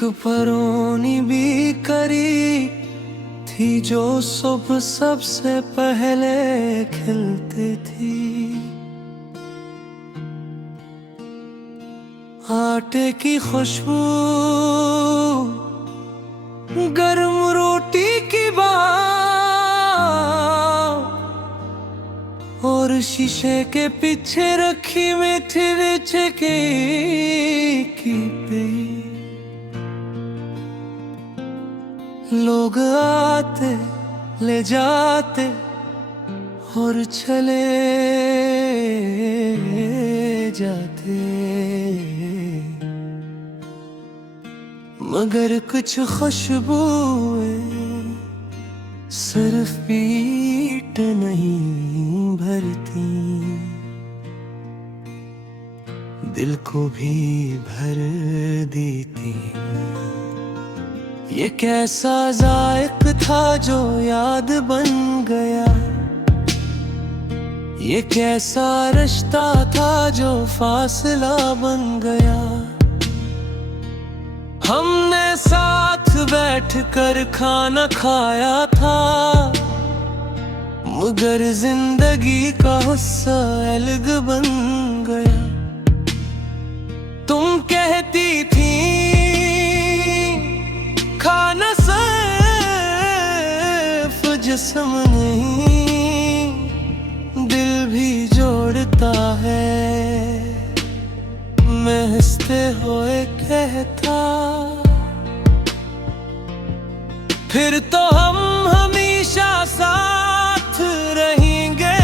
एक परोनी भी करी थी जो सुबह सबसे पहले खिलती थी। आटे की खुशबू, गर्म रोटी की बात और शीशे के पीछे रखी मीठी नीचे की पे। लोग आते ले जाते और चले जाते, मगर कुछ खुशबुएं सिर्फ पीठ नहीं भरती, दिल को भी भर देती। ये कैसा जायक था जो याद बन गया, ये कैसा रिश्ता था जो फासला बन गया। हमने साथ बैठकर खाना खाया था, मगर जिंदगी का हिस्सा अलग बन गया। तुम कहती थी खाना सिर्फ जिस्म नहीं, दिल भी जोड़ता है, मैं हंसते हुए कहता। फिर तो हम हमेशा साथ रहेंगे,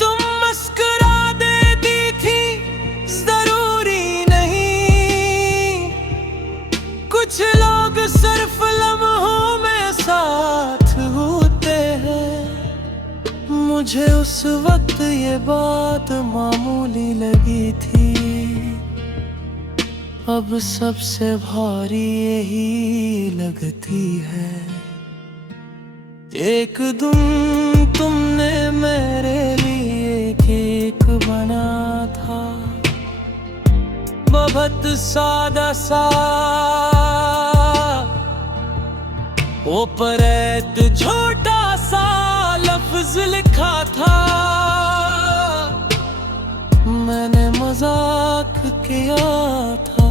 तुम मुस्कुरा देती थी जरूरी नहीं, कुछ लोग सिर्फ लम्हों में साथ होते हैं। मुझे उस वक्त ये बात मामूली लगी थी, अब सबसे भारी यही लगती है। एक दिन तुमने मेरे लिए केक बना था, बहुत सादा सा, ऊपर एक छोटा सा लफ्ज लिखा था। मैंने मजाक किया था,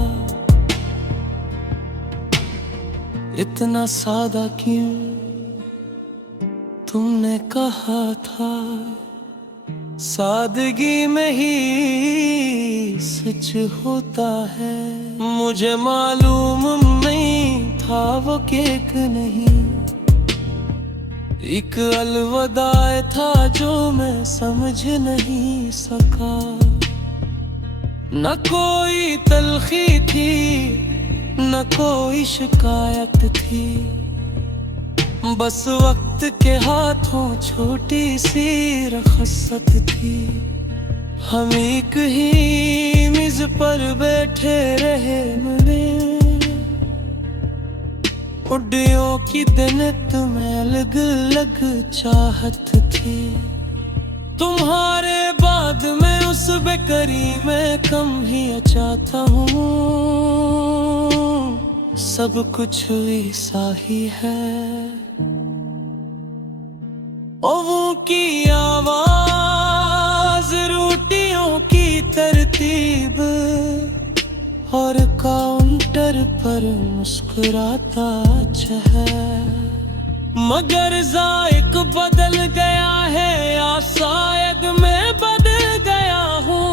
इतना सादा क्यों, तुमने कहा था। सादगी में ही सच होता है, मुझे मालूम नहीं था वो केक नहीं, एक अलविदा था जो मैं समझ नहीं सका। न कोई तलखी थी, न कोई शिकायत थी, बस वक्त के हाथों छोटी सी रखसत थी। हम एक ही मेज पर बैठे रहे मिले, उड्डियों की दिनत में अलग अलग चाहत थी। तुम्हारे बाद मैं उस बेकरी में कम ही चाहता हूँ, सब कुछ ऐसा ही है। ओवों की आवाज, रोटियों की तरतीब और काउंटर पर मुस्कुराता चेहरा, मगर जायक बदल गया है या शायद मैं बदल गया हूँ।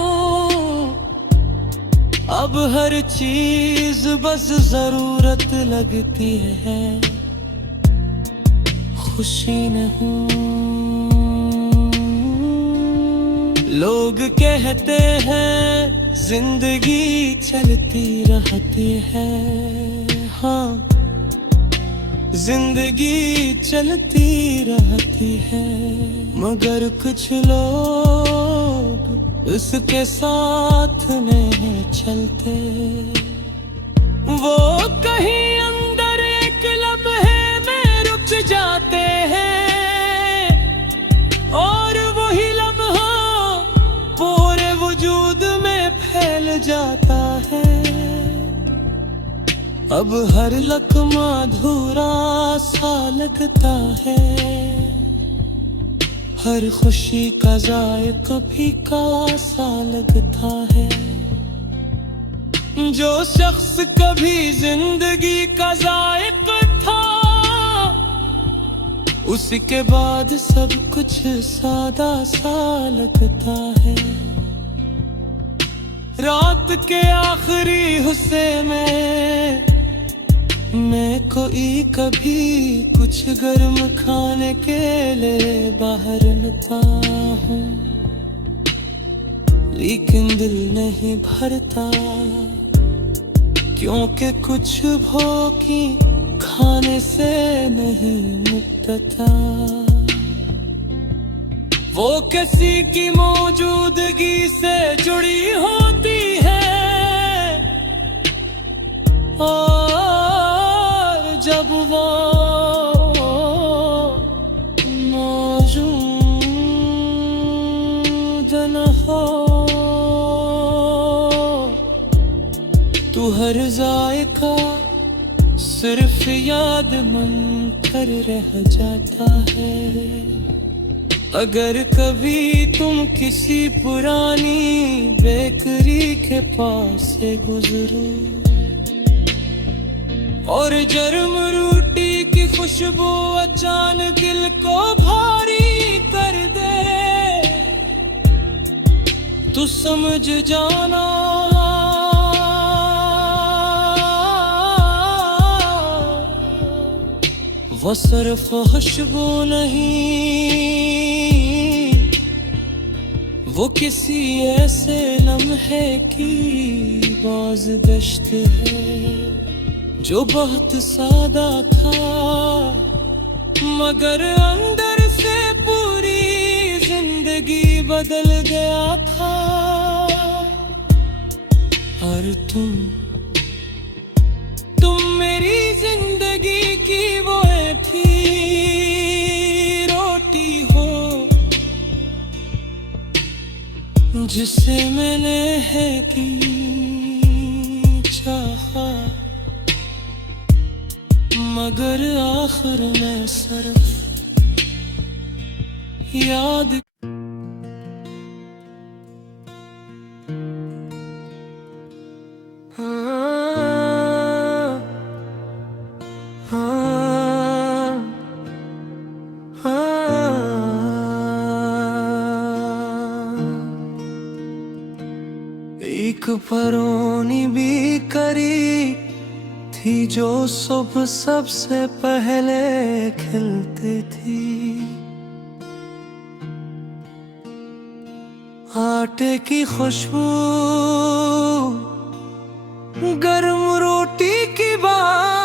अब हर चीज बस जरूरत लगती है, खुशी नहीं। लोग कहते हैं जिंदगी चलती रहती है, हाँ जिंदगी चलती रहती है, मगर कुछ लोग उसके साथ नहीं चलते। वो कहीं अंदर एक लम्हे में रुक जाते हैं और वही लम्हा पूरे वजूद में फैल जाता है। अब हर लकमा अधूरा सा लगता है, हर खुशी का जायका फीका सा लगता है। जो शख्स कभी जिंदगी का जायका था, उसके बाद सब कुछ सादा सा लगता है। रात के आखिरी हिस्से में मैं कोई कभी कुछ गर्म खाने के लिए बाहर निकलता हूँ, लेकिन दिल नहीं भरता, क्योंकि कुछ भूखी खाने से नहीं मिटता। वो किसी की मौजूदगी से जुड़ी होती है, और जब वो मौजूद न हो तो हर जायका सिर्फ याद मन कर रह जाता है। अगर कभी तुम किसी पुरानी बेकरी के पास से गुजरो और गर्म रोटी की खुशबू अचानक दिल को भारी कर दे, तो समझ जाना वो सिर्फ खुशबू नहीं, वो किसी ऐसे लम्हे की बाज़गश्त है जो बहुत सादा था, मगर अंदर से पूरी जिंदगी बदल गया था। और तुम मेरी जिंदगी की वो थी रोटी हो, जिसे मैंने है की चाहा, मगर आखिर में सिर्फ याद। एक परोनी भी करी थी जो सुबह सबसे पहले खिलती थी, आटे की खुशबू, गर्म रोटी की बात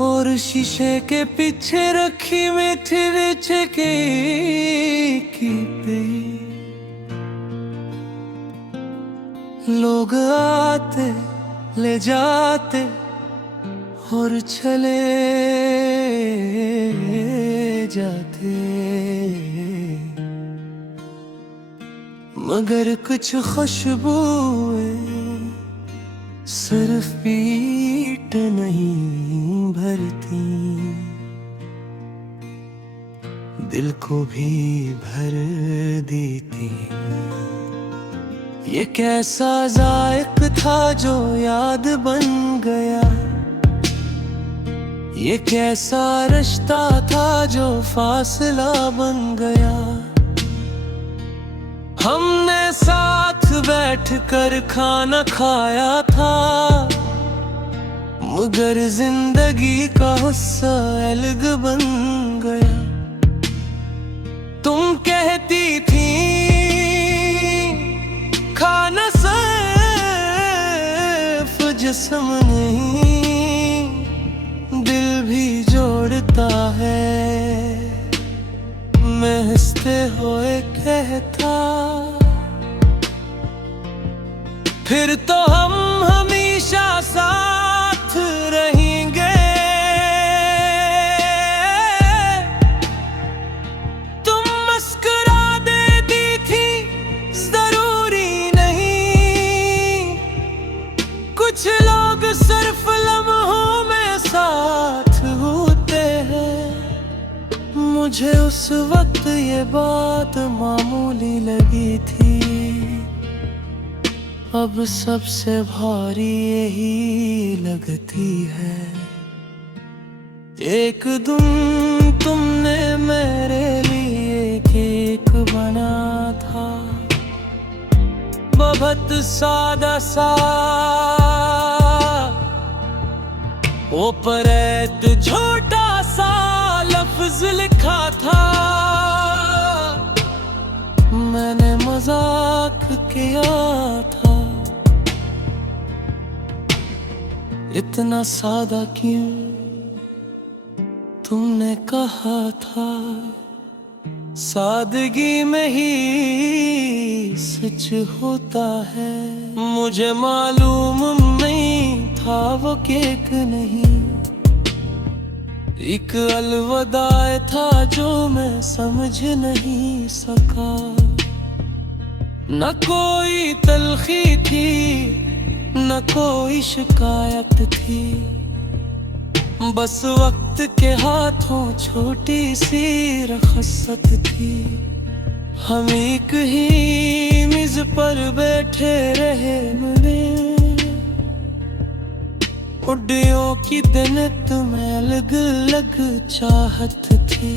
और शीशे के पीछे रखी मीठी नीचे की पे। लोग आते ले जाते और चले जाते, मगर कुछ खुशबुएं सिर्फ पीठ नहीं भरती, दिल को भी भर देती। ये कैसा जायक था जो याद बन गया, ये कैसा रिश्ता था जो फासला बन गया। हमने साथ बैठकर खाना खाया था, मगर जिंदगी का हिस्सा अलग बन गया। तुम कहती थी खाना सिर्फ जिस्म नहीं, दिल भी जोड़ता है, मैं हंसते हुए कहता। फिर तो हम हमेशा साथ रहेंगे, तुम मुस्कुरा देती थी, मुझे उस वक्त ये बात मामूली लगी थी, अब सबसे भारी यही लगती है। एक दिन तुमने मेरे लिए केक बना था, बहुत सादा सा, ऊपर एक छोटा सा लफ्ज लिखा था। मैंने मजाक किया था, इतना सादा क्यों, तुमने कहा था। सादगी में ही सच होता है। मुझे मालूम नहीं था वो केक नहीं, एक अलविदा था जो मैं समझ नहीं सका। न कोई तलखी थी, न कोई शिकायत थी, बस वक्त के हाथों छोटी सी रखसत थी। हम एक ही मेज पर बैठे रहे मिले, उड्डियों की दिनत में अलग अलग चाहत थी।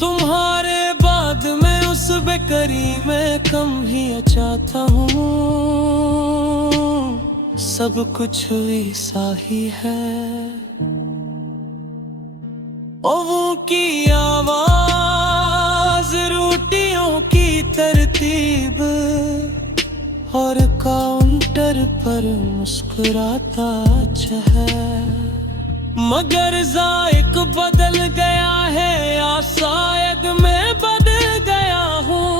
तुम्हारे बाद मैं उस बेकरी में कम ही चाहता हूँ, सब कुछ ऐसा ही है। ओवों की आवाज, रोटियों की तरतीब, और काउंटर पर मुस्कुराता चेहरा। मगर जायक बदल गया है, या शायद मैं बदल गया हूँ।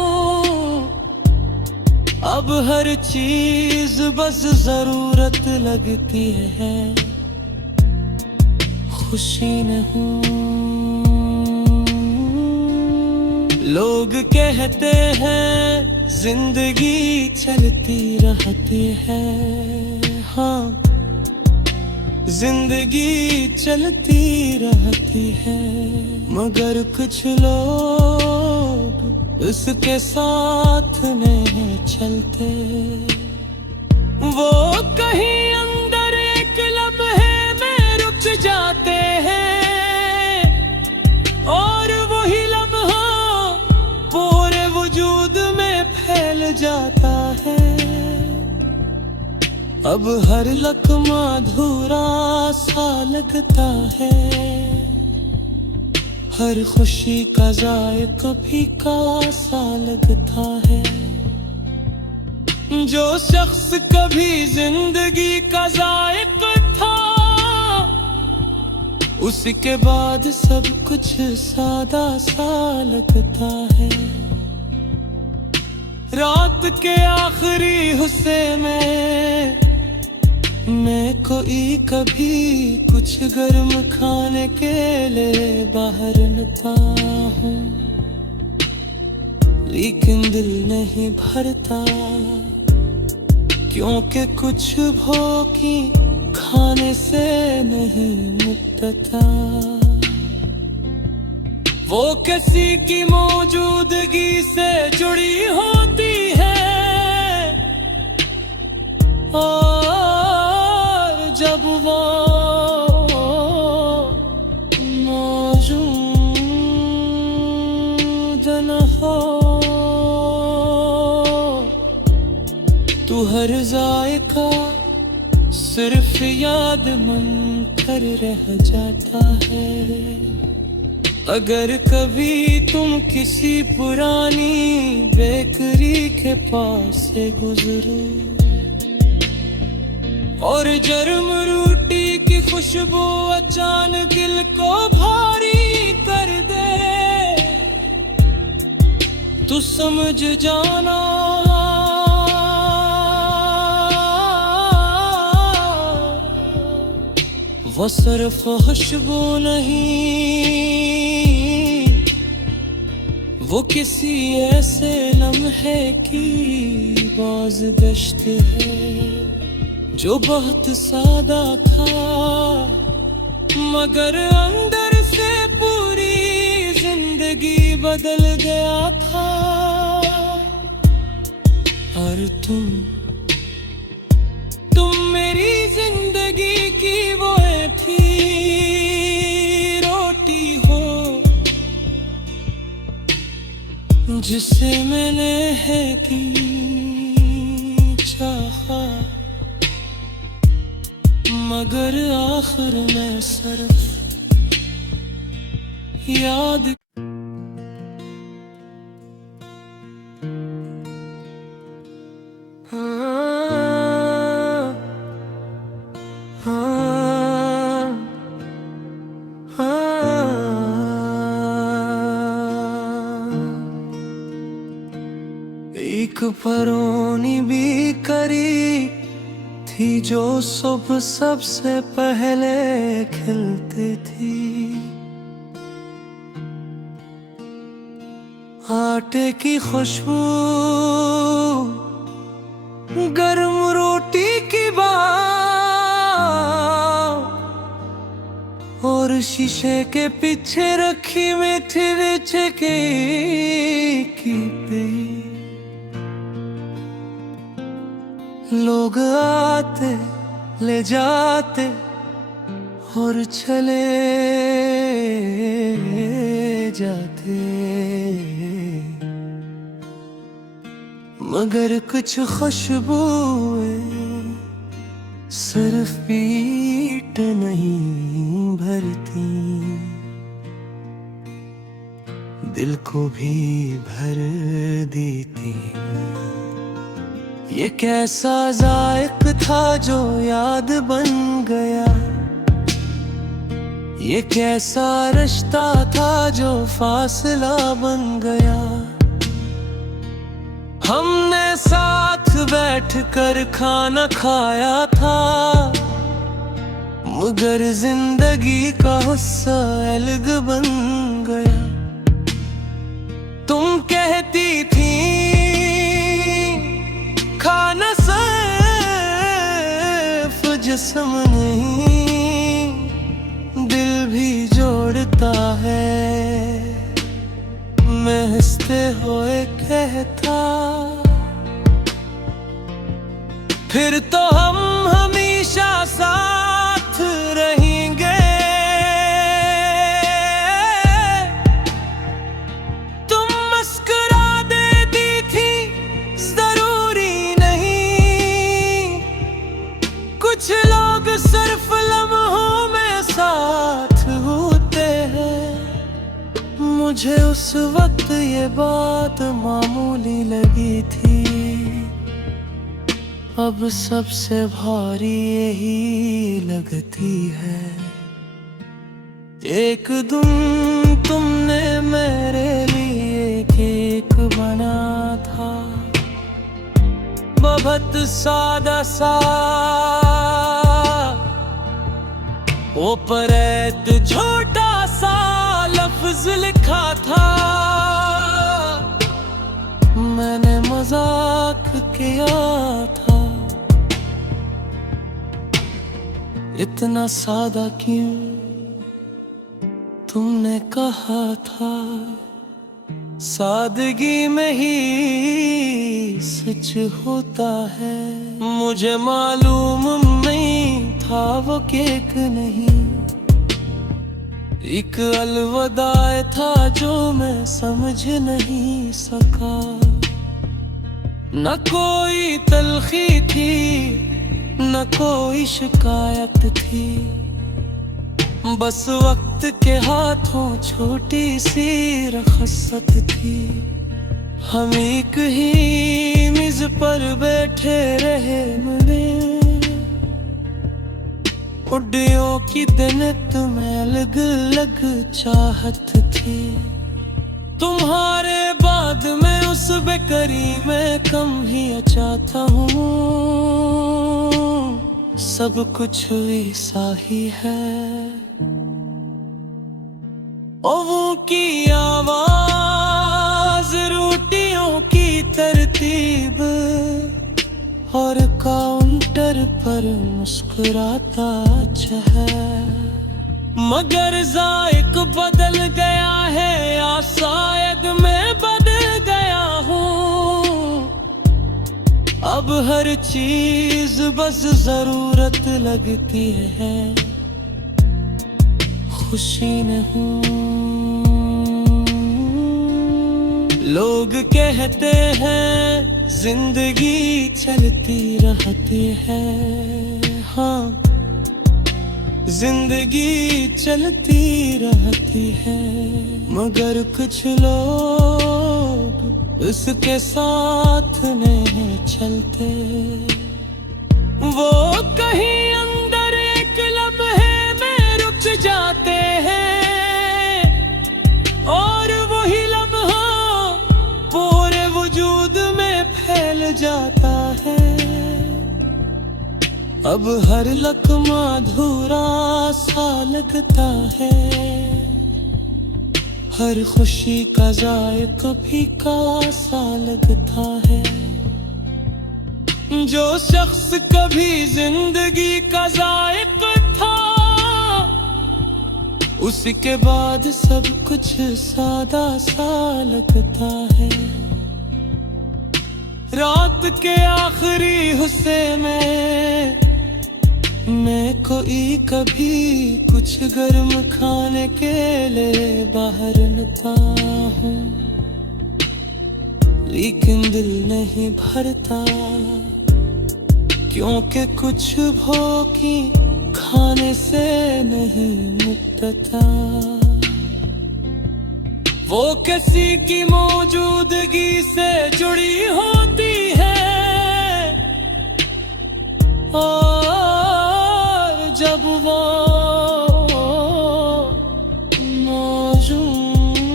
अब हर चीज बस जरूरत लगती है, खुशी नहीं। लोग कहते हैं जिंदगी चलती रहती है, हाँ जिंदगी चलती रहती है। मगर कुछ लोग उसके साथ नहीं चलते। वो कहीं अंदर एक लम्हे में रुक जाते हैं, और वही लम्हा पूरे वजूद में फैल जाता है। अब हर लकमा अधूरा सा लगता है, हर खुशी का जायका फीका सा लगता है। जो शख्स कभी जिंदगी का जायका था, उसके बाद सब कुछ सादा सा लगता है। रात के आखिरी हिस्से में मैं कोई कभी कुछ गर्म खाने के लिए बाहर निकलता हूँ, लेकिन दिल नहीं भरता, क्योंकि कुछ भूखी खाने से नहीं मिटता। वो किसी की मौजूदगी से जुड़ी होती है, और जब वो मौजूद न हो, तो हर जायका सिर्फ याद मन कर रह जाता है। अगर कभी तुम किसी पुरानी बेकरी के पास से गुजरो, और जर्म रोटी की खुशबू अचानक दिल को भारी कर दे, तो समझ जाना वो सिर्फ खुशबू नहीं, वो किसी ऐसे लम्हे की बाज़गश्त है जो बहुत सादा था, मगर अंदर से पूरी बदल गया था। और तुम मेरी जिंदगी की वो थी रोटी हो, जिसे मैंने है की चाहा, मगर आखिर में सिर्फ याद। एक परौनी भी करी थी जो सुबह सबसे पहले खिलती थी। आटे की खुशबू, गर्म रोटी की बात, और शीशे के पीछे रखी मीठी नीचे की पे। लोग आते ले जाते और चले जाते, मगर कुछ खुशबुएं सिर्फ पीठ नहीं भरती, दिल को भी भर देती। ये कैसा जायक था जो याद बन गया, ये कैसा रिश्ता था जो फासला बन गया। हमने साथ बैठकर खाना खाया था, मगर जिंदगी का हिस्सा अलग बन गया। तुम कहती थी खाना सिर्फ जिस्म नहीं, दिल भी जोड़ता है, मैं हंसते हुए कहता। फिर तो हम हमेशा साथ रहेंगे, तुम मुस्कुरा देती थी जरूरी नहीं, कुछ लोग सिर्फ लम्हों में साथ होते हैं। मुझे उस वक्त ये बात मामूली लगी थी, अब सबसे भारी यही लगती है। एक दिन तुमने मेरे लिए केक बना था, बहुत सादा सा, ऊपर एक छोटा सा लफ्ज लिखा था। मैंने मजाक किया था, इतना सादा क्यों, तुमने कहा था। सादगी में ही सच होता है, मुझे मालूम नहीं था वो केक नहीं, एक अलविदा था जो मैं समझ नहीं सका। न कोई तलखी थी, न कोई शिकायत थी, बस वक्त के हाथों छोटी सी रखसत थी। हम एक ही मेज पर बैठे रहे मिले, उड्डियों की दिनत में अलग अलग चाहत थी। तुम्हारे बाद मैं उस बेकरी में कम ही चाहता हूँ, सब कुछ ऐसा ही है। ओवों की आवाज, रोटियों की तरतीब, और काउंटर पर मुस्कुराता चेहरा, मगर जायक बदल गया है या शायद हर चीज बस जरूरत लगती है, खुशी नहीं। लोग कहते हैं जिंदगी चलती रहती है, हाँ जिंदगी चलती रहती है, मगर कुछ लोग उसके साथ नहीं चलते। वो कहीं अंदर एक लम्हे में रुक जाते हैं और वही लम्हा पूरे वजूद में फैल जाता है। अब हर लकमा अधूरा सा लगता है, हर खुशी का जायका फीका सा लगता है। जो शख्स कभी जिंदगी का जायका था, उसके बाद सब कुछ सादा सा लगता है। रात के आखिरी हिस्से में मैं कोई कभी कुछ गर्म खाने के लिए बाहर निकलता हूँ, लेकिन दिल नहीं भरता, क्योंकि कुछ भूखी खाने से नहीं मिटता। वो किसी की मौजूदगी से जुड़ी होती है, और जब वो मौजूद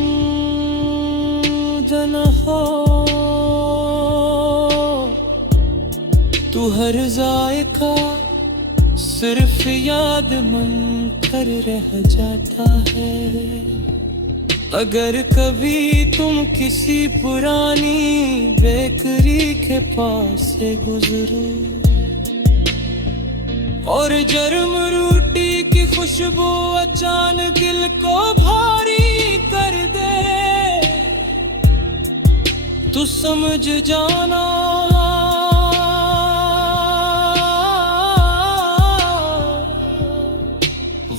न हो तो हर जायका सिर्फ याद मन कर रह जाता है। अगर कभी तुम किसी पुरानी बेकरी के पास से गुजरो और जर्म रोटी की खुशबू अचानक दिल को भारी कर दे, तो समझ जाना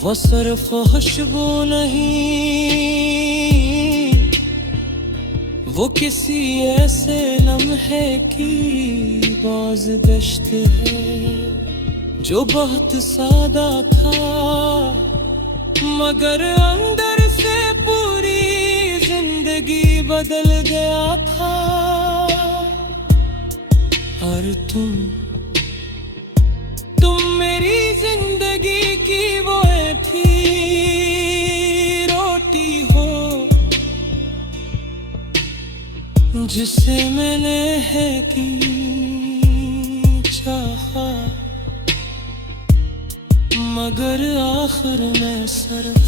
वो सिर्फ खुशबू नहीं, वो किसी ऐसे लम्हे की बाज़गश्त है जो बहुत सादा था, मगर अंदर से पूरी जिंदगी बदल गया था। और तुम मेरी जिंदगी की वो थी रोटी हो, जिसे मैंने है की चाहा, मगर आखिर में सिर्फ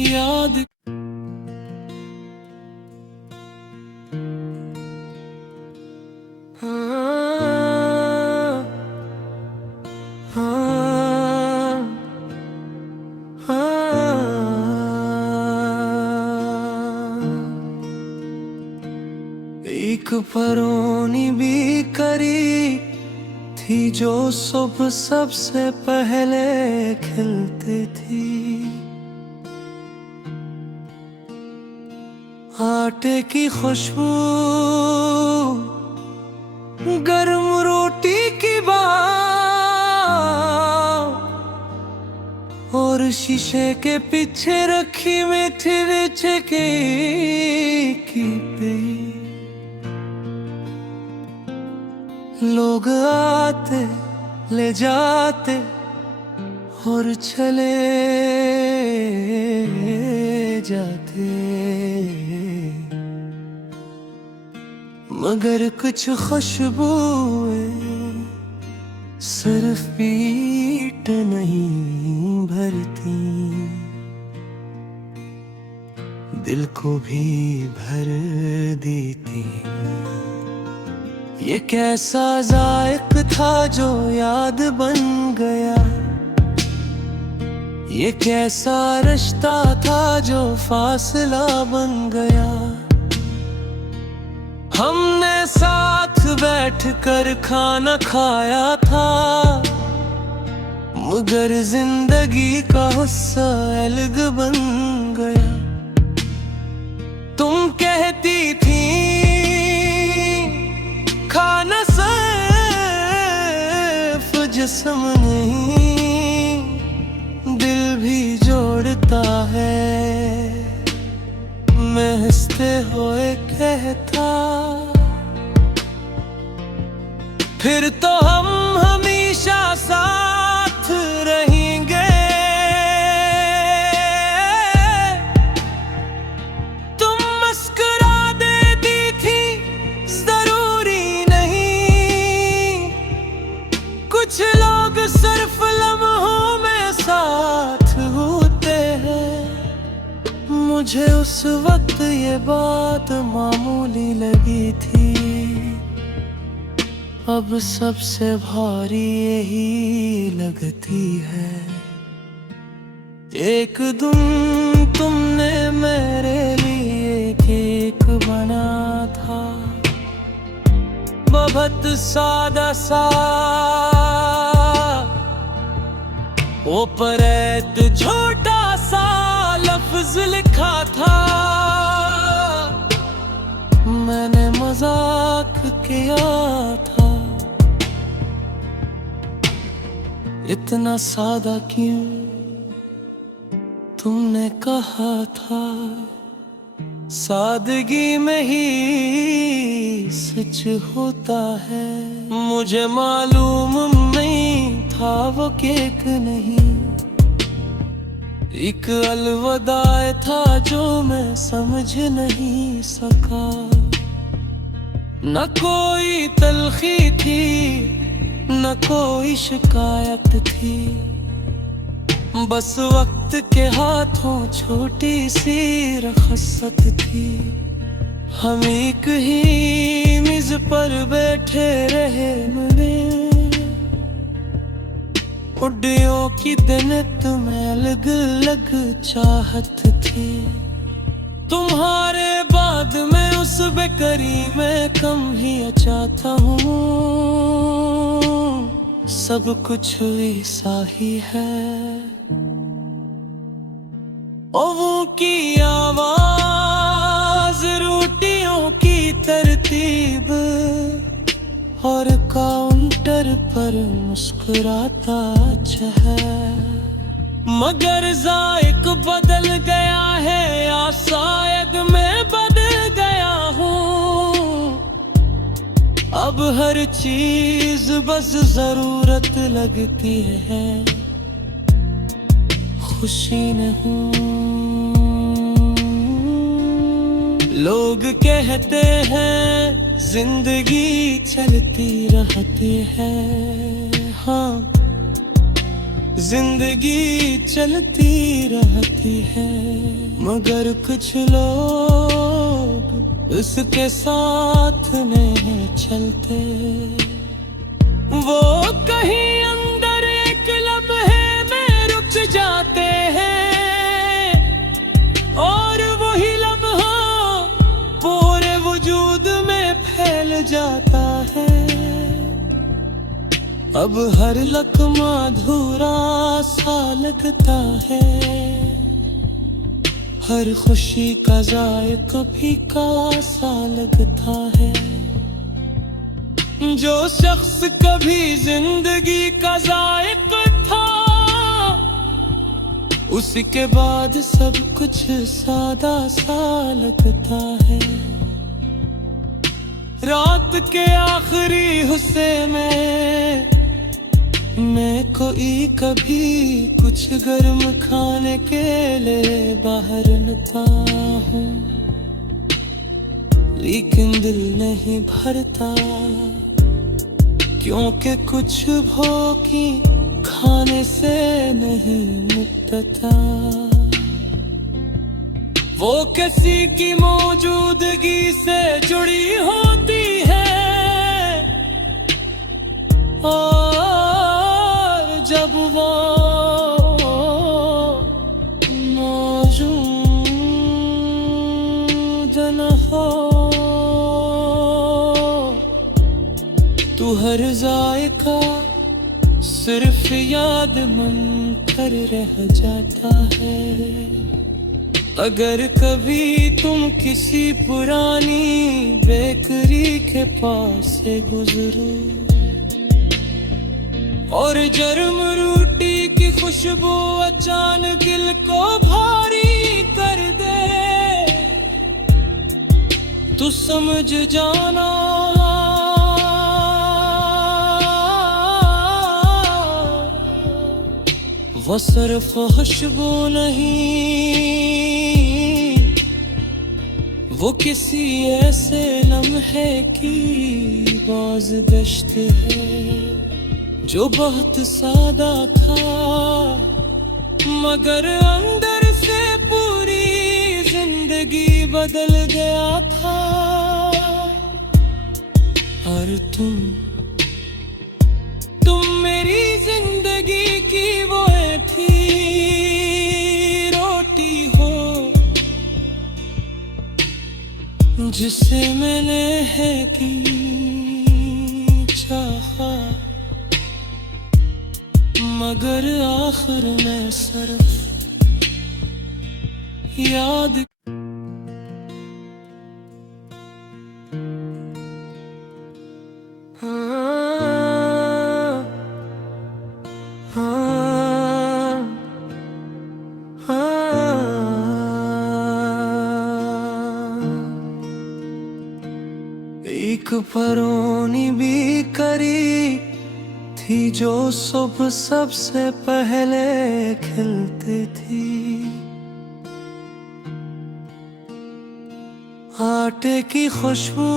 याद। एक परोनी भी करी थी जो सुबह सबसे पहले खिलती थी, आटे की खुशबू, गर्म रोटी की बात और शीशे के पीछे रखी मीठी नीचे की पे। लोग आते ले जाते और चले जाते, मगर कुछ खुशबुएं सिर्फ पेट नहीं भरती, दिल को भी भर देती। ये कैसा जायक था जो याद बन गया, ये कैसा रिश्ता था जो फासला बन गया। हमने साथ बैठ कर खाना खाया था, मगर जिंदगी का हिस्सा अलग बन गया। तुम कहती थी खाना सिर्फ जिस्म नहीं, दिल भी जोड़ता है। मैं हंसते हुए कहता, फिर तो हम हमेशा साथ रहेंगे। तुम मुस्कुरा देती थी, जरूरी नहीं। कुछ लोग सिर्फ लम्हों में साथ होते हैं। मुझे उस वक्त ये बात मामूली लगी थी, अब सबसे भारी यही लगती है। एक दिन तुमने मेरे लिए केक बना था, बहुत सादा सा, ऊपर एक छोटा सा लफ्ज लिखा था। मैंने मजाक किया था, इतना सादा क्यों? तुमने कहा था, सादगी में ही सच होता है। मुझे मालूम नहीं था वो केक नहीं, एक अलविदा था जो मैं समझ नहीं सका। न कोई तलखी थी, न कोई शिकायत थी, बस वक्त के हाथों छोटी सी रखसत थी। हम एक ही मेज पर बैठे रहे मिले, उड्डियों की दिन तुम्हें अलग अलग चाहत थी। तुम्हारे बाद मैं उस बेकरी में कम ही चाहता हूँ, सब कुछ ऐसा ही है। ओवों की आवाज, रोटियों की तरतीब, और काउंटर पर मुस्कुराता चेहरा। मगर जायक बदल गया है, या शायद मैं बदल गया हूँ। अब हर चीज बस जरूरत लगती है, खुशी नहीं। लोग कहते हैं जिंदगी चलती रहती है, हाँ जिंदगी चलती रहती है। मगर कुछ लोग उसके साथ नहीं चलते, वो कहीं अंदर एक लम्हे में रुक जाते हैं, और वही लम्हा पूरे वजूद में फैल जाता है। अब हर लकमा अधूरा सा लगता है, हर खुशी का जायका फीका सा लगता है। जो शख्स कभी जिंदगी का जायका था, उसके बाद सब कुछ सादा सा लगता है। रात के आखिरी हिस्से में मैं कोई कभी कुछ गर्म खाने के लिए बाहर निकलता हूँ, लेकिन दिल नहीं भरता, क्योंकि कुछ भूखी खाने से नहीं मिटता। वो किसी की मौजूदगी से जुड़ी होती है, और जब वो मौजूद न हो हर जायका सिर्फ याद मन कर रह जाता है। अगर कभी तुम किसी पुरानी बेकरी के पास से गुजरो और जर्म रोटी की खुशबू अचानक दिल को भारी कर दे, तो समझ जाना वो सिर्फ खुशबू नहीं, वो किसी ऐसे लम्हे की बाज़गश्त है जो बहुत सादा था मगर अंदर से पूरी जिंदगी बदल गया था। और तुम मेरी जिंदगी की वो थी रोटी हो जिसे मैंने है की चाहा, मगर आखिर में सिर्फ याद। एक परोनी भी करी थी जो सुबह सबसे पहले खिलती थी, आटे की खुशबू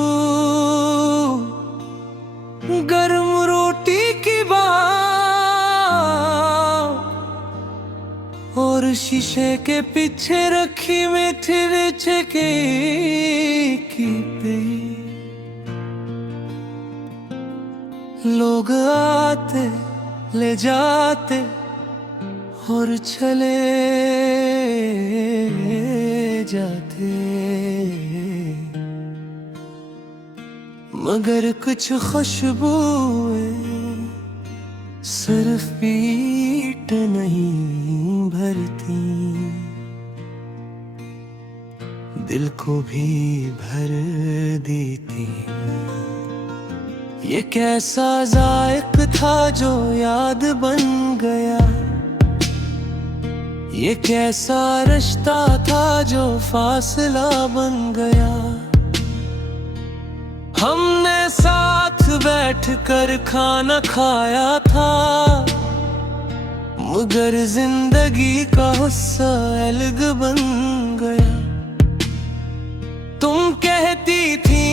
गर्म रोटी की बात और शीशे के पीछे रखी मीठी नीचे की पे। लोग आते ले जाते और चले जाते, मगर कुछ खुशबुएं सिर्फ पीठ नहीं भरती, दिल को भी भर देती। ये कैसा जायक था जो याद बन गया, ये कैसा रिश्ता था जो फासला बन गया। हमने साथ बैठकर खाना खाया था मगर जिंदगी का हिस्सा अलग बन गया। तुम कहती थी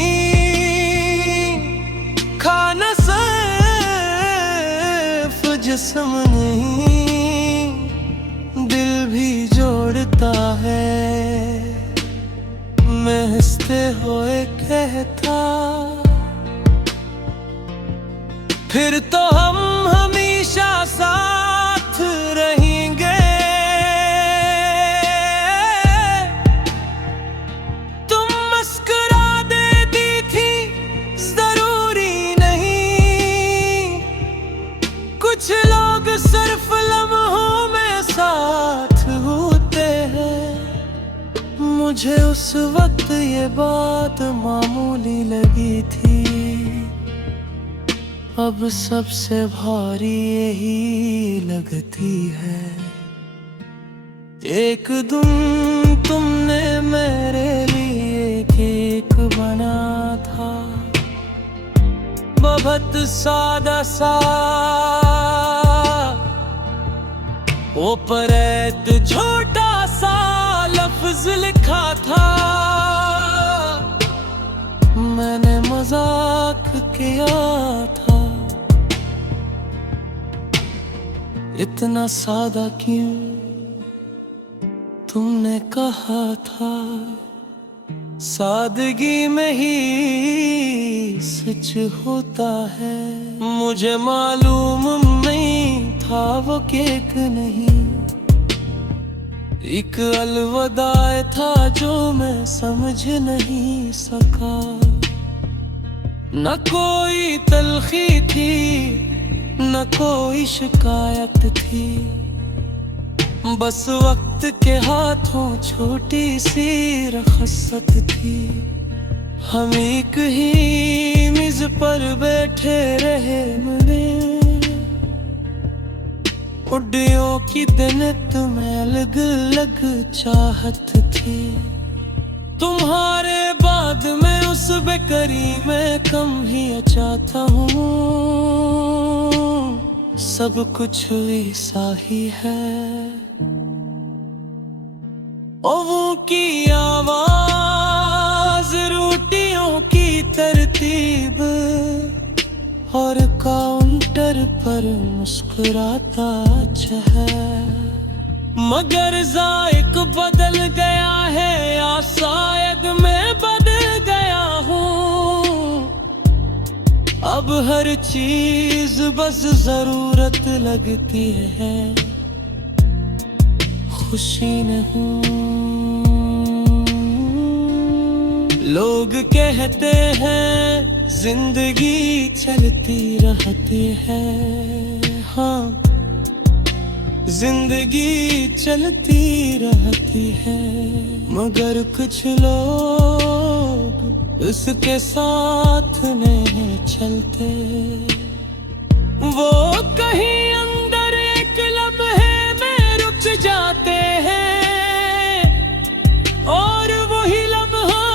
खाना सिर्फ जिस्म नहीं दिल भी जोड़ता है, मैं हंसते हुए कहता फिर तो हम हमेशा साथ रहेंगे। तुम मुस्कुरा देती थी जरूरी नहीं, कुछ लोग सिर्फ लम्हों में साथ होते हैं। मुझे उस वक्त ये बात मामूली लगी थी, अब सबसे भारी यही लगती है। एक दिन तुमने मेरे लिए केक बना था, बहुत सादा सा, ऊपर एक छोटा सा लफ्ज लिखा था। मैंने मजाक किया था, इतना सादा क्यों, तुमने कहा था। सादगी में ही सच होता है, मुझे मालूम नहीं था वो केक नहीं, एक अलविदा था जो मैं समझ नहीं सका। न कोई तलखी थी न कोई शिकायत थी, बस वक्त के हाथों छोटी सी रखसत थी। हम एक ही मेज पर बैठे रहे मिले, उड्डियों की दिनत में अलग अलग चाहत थी। तुम्हारे बाद मैं उस बेकरी में कम ही चाहता हूँ, सब कुछ ऐसा ही है। ओवों की आवाज, रोटियों की तरतीब और काउंटर पर मुस्कुराता चेहरा। मगर जायक बदल गया है या शायद मैं बदल गया हूँ। अब हर चीज बस जरूरत लगती है, खुशी नहीं। लोग कहते हैं जिंदगी चलती रहती है, हाँ जिंदगी चलती रहती है। मगर कुछ लोग इसके साथ नहीं चलते, वो कहीं अंदर एक लम्हे में रुक जाते हैं और वही लम्हा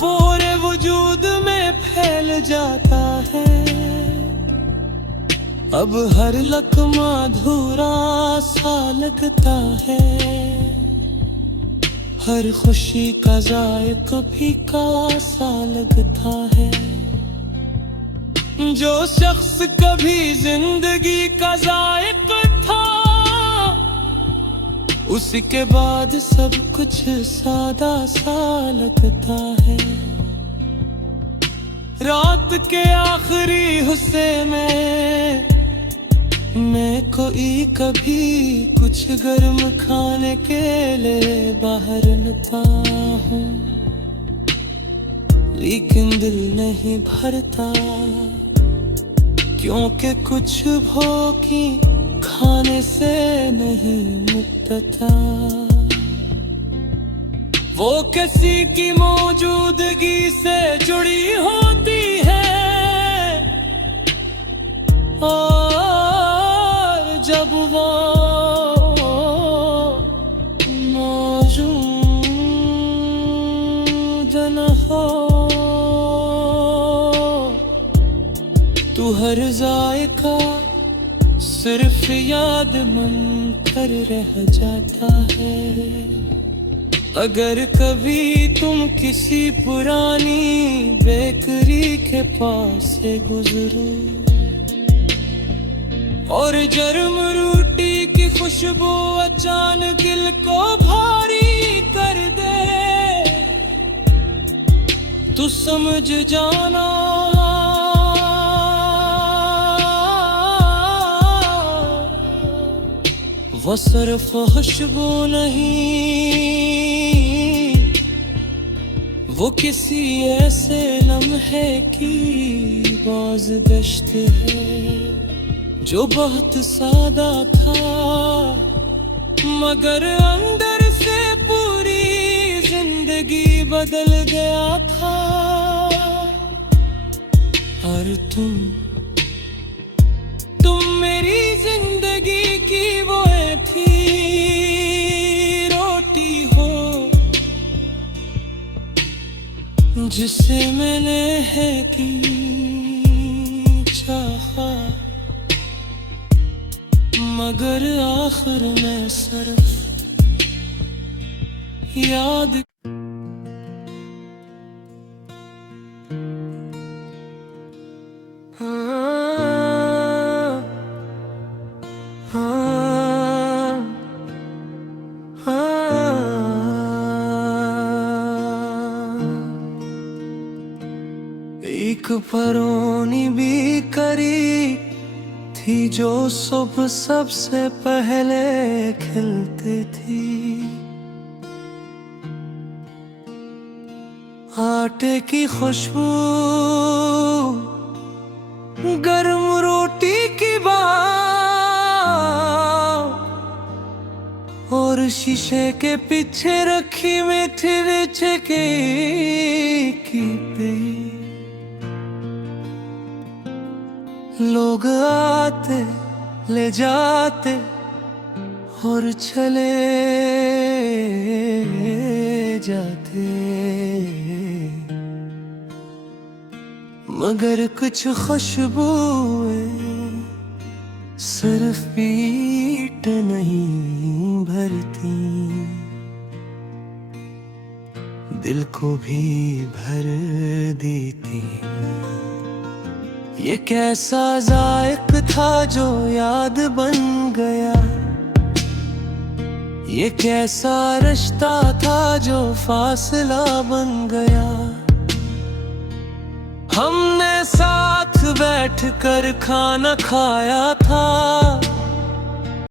पूरे वजूद में फैल जाता है। अब हर लकमा अधूरा सा लगता है, हर खुशी का जायका फीका सा लगता है। जो शख्स कभी जिंदगी का जायका था, उसके बाद सब कुछ सादा सा लगता है। रात के आखिरी हिस्से में मैं कोई कभी कुछ गर्म खाने के लिए बाहर निकलता हूँ, लेकिन दिल नहीं भरता, क्योंकि कुछ भूखी खाने से नहीं मिटता। वो किसी की मौजूदगी से जुड़ी होती है, जब वो मौजूद न हो, तू हर जायका सिर्फ याद मन कर रह जाता है। अगर कभी तुम किसी पुरानी बेकरी के पास से गुजरो और जर्म रोटी की खुशबू अचानक दिल को भारी कर दे, तू समझ जाना वो सिर्फ खुशबू नहीं, वो किसी ऐसे लम्हे की बाज़गश्त है जो बहुत सादा था, मगर अंदर से पूरी जिंदगी बदल गया था। और तुम मेरी जिंदगी की वो थी रोटी हो, जिसे मैंने है की चाहा, मगर आखिर में सिर्फ याद। एक परोनी भी करी थी जो सुबह सबसे पहले खिलती थी, आटे की खुशबू, गर्म रोटी की बात और शीशे के पीछे रखी मीठी नीचे की पे। लोग आते ले जाते और चले जाते, मगर कुछ खुशबुएं सिर्फ पीठ नहीं भरती, दिल को भी भर देती। ये कैसा जायक था जो याद बन गया, ये कैसा रिश्ता था जो फासला बन गया। हमने साथ बैठकर खाना खाया था,